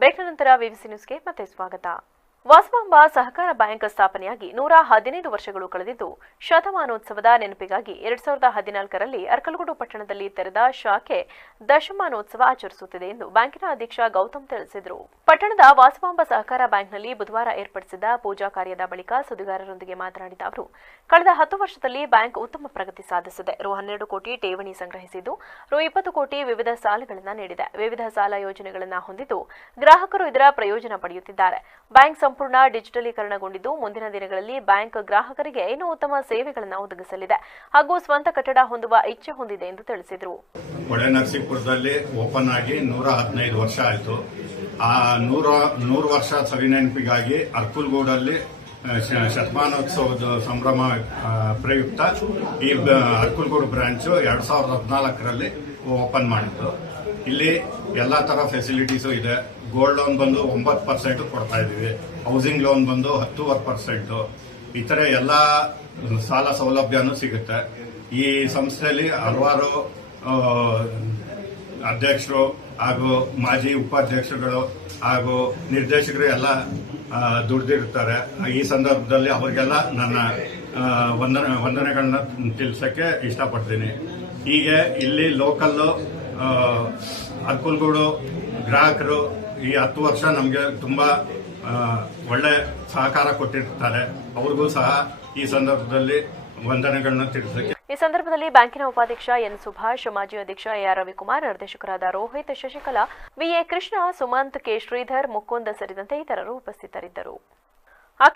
ಬ್ರೇಕ್ನ ನಂತರ ವಿವಿಸಿ ನ್ಯೂಸ್ಗೆ ಮತ್ತೆ ಸ್ವಾಗತ. ವಾಸವಾಂಬ ಸಹಕಾರ ಬ್ಯಾಂಕ್ ಸ್ಥಾಪನೆಯಾಗಿ 115 ವರ್ಷಗಳು ಕಳೆದಿದ್ದು, ಶತಮಾನೋತ್ಸವದ ನೆನಪಿಗಾಗಿ 2014ರಲ್ಲಿ ಅರ್ಕಲಗೂಡು ಪಟ್ಟಣದಲ್ಲಿ ತೆರೆದ ಶಾಖೆ ದಶಮಾನೋತ್ಸವ ಆಚರಿಸುತ್ತಿದೆ ಎಂದು ಬ್ಯಾಂಕಿನ ಅಧ್ಯಕ್ಷ ಗೌತಮ್ ತಿಳಿಸಿದರು. ಪಟ್ಟಣದ ವಾಸವಾಂಬ ಸಹಕಾರ ಬ್ಯಾಂಕ್ನಲ್ಲಿ ಬುಧವಾರ ಏರ್ಪಡಿಸಿದ ಪೂಜಾ ಕಾರ್ಯದ ಬಳಿಕ ಸುದ್ದಿಗಾರರೊಂದಿಗೆ ಮಾತನಾಡಿದ ಅವರು, ಕಳೆದ 10 ವರ್ಷದಲ್ಲಿ ಬ್ಯಾಂಕ್ ಉತ್ತಮ ಪ್ರಗತಿ ಸಾಧಿಸಿದೆ. ರು 12 ಕೋಟಿ ಠೇವಣಿ ಸಂಗ್ರಹಿಸಿದ್ದು, ರು 20 ಕೋಟಿ ವಿವಿಧ ಸಾಲಗಳನ್ನು ನೀಡಿದೆ. ವಿವಿಧ ಸಾಲ ಯೋಜನೆಗಳನ್ನು ಹೊಂದಿದ್ದು, ಗ್ರಾಹಕರು ಇದರ ಪ್ರಯೋಜನ ಪಡೆಯುತ್ತಿದ್ದಾರೆ. ಬ್ಯಾಂಕ್ ಸಂಪೂರ್ಣ ಡಿಜಿಟಲೀಕರಣಗೊಂಡಿದ್ದು, ಮುಂದಿನ ದಿನಗಳಲ್ಲಿ ಬ್ಯಾಂಕ್ ಗ್ರಾಹಕರಿಗೆ ಇನ್ನೂ ಉತ್ತಮ ಸೇವೆಗಳನ್ನು ಒದಗಿಸಲಿದೆ ಹಾಗೂ ಸ್ವಂತ ಕಟ್ಟಡ ಹೊಂದುವ ಇಚ್ಛೆ ಹೊಂದಿದೆ ಎಂದು ತಿಳಿಸಿದರು. ಹೊಳೆನರಸೀಪುರದಲ್ಲಿ ಓಪನ್ ಆಗಿ 115 ವರ್ಷ ಆಯಿತು. ಆ 100 ವರ್ಷ ಸವಿನೆನಪಿಗಾಗಿ ಅರ್ಕಲಗೂಡಲ್ಲಿ ಶತಮಾನೋತ್ಸವದ ಸಂಭ್ರಮ ಪ್ರಯುಕ್ತ ಈ ಅರ್ಕಲಗೂಡು ಬ್ರಾಂಚ್ 2014ರಲ್ಲಿ ಓಪನ್ ಮಾಡಿತ್ತು. ಇಲ್ಲಿ ಎಲ್ಲಾ ತರ ಫೆಸಿಲಿಟೀಸು ಇದೆ. ಗೋಲ್ಡ್ ಲೋನ್ ಬಂದು 9% ಕೊಡ್ತಾ ಇದೀವಿ. ಹೌಸಿಂಗ್ ಲೋನ್ ಬಂದು 10%. ಇತರೆ ಎಲ್ಲ ಸಾಲ ಸೌಲಭ್ಯನೂ ಸಿಗುತ್ತೆ. ಈ ಸಂಸ್ಥೆಯಲ್ಲಿ ಹಲವಾರು ಅಧ್ಯಕ್ಷರು ಹಾಗೂ ಮಾಜಿ ಉಪಾಧ್ಯಕ್ಷರುಗಳು ಹಾಗೂ ನಿರ್ದೇಶಕರು ಎಲ್ಲ ದುಡಿದಿರ್ತಾರೆ. ಈ ಸಂದರ್ಭದಲ್ಲಿ ಅವರಿಗೆಲ್ಲ ನನ್ನ ವಂದನೆಗಳನ್ನ ತಿಳಿಸಕ್ಕೆ ಇಷ್ಟಪಡ್ತೀನಿ. ಹೀಗೆ ಇಲ್ಲಿ ಲೋಕಲ್ ಅರ್ಕಲಗೂಡು ಗ್ರಾಹಕರು ಈ 10 ವರ್ಷ ನಮಗೆ ತುಂಬಾ ಒಳ್ಳೆ ಸಹಕಾರ ಕೊಟ್ಟಿರ್ತಾರೆ. ಅವ್ರಿಗೂ ಸಹ ಈ ಸಂದರ್ಭದಲ್ಲಿ ವಂದನೆಗಳನ್ನ ತಿಳಿಸಕ್ಕೆ. ಈ ಸಂದರ್ಭದಲ್ಲಿ ಬ್ಯಾಂಕಿನ ಉಪಾಧ್ಯಕ್ಷ ಎನ್ ಸುಭಾಷ್, ಮಾಜಿ ಅಧ್ಯಕ್ಷ ಎಆರ್ ರವಿಕುಮಾರ್, ನಿರ್ದೇಶಕರಾದ ರೋಹಿತ್, ಶಶಿಕಲಾ, ವಿಎ ಕೃಷ್ಣ, ಸುಮಂತ್, ಕೆ ಶ್ರೀಧರ್, ಮುಕುಂದ್ ಸೇರಿದಂತೆ ಇತರರು ಉಪಸ್ಥಿತರಿದ್ದರು.